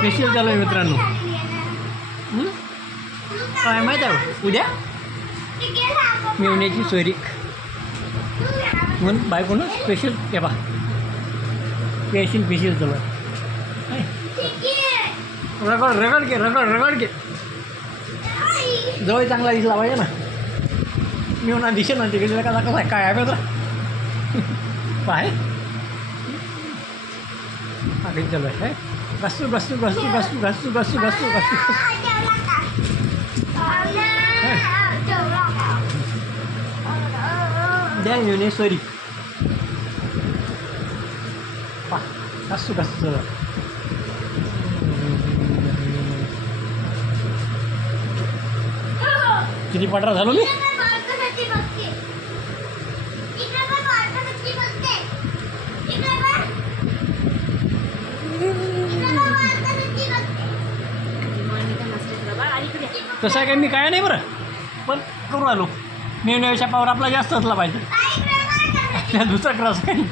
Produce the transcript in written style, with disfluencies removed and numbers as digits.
Facial चालू आहे मित्रांनो. काय माहीत आहे उद्या मेवण्याची सोयरीक म्हणून बायकोनं स्पेशल हे बा फेशियल चालू आहे. रगड घे जवळ चांगला दिसला पाहिजे ना. मेवना दिसेल ना तिकडे कसा काय आहे मित्र पाय आगे चालू आहे. घासू द्या मेवणे सॉरी पा घासू चालू. किती पाठरा झालो मी. तसं आहे काय मी काय नाही बरं पण करू आलो. मेवण्यापेक्षा पावर आपला जास्त असला पाहिजे. दुसरा क्रॉस काही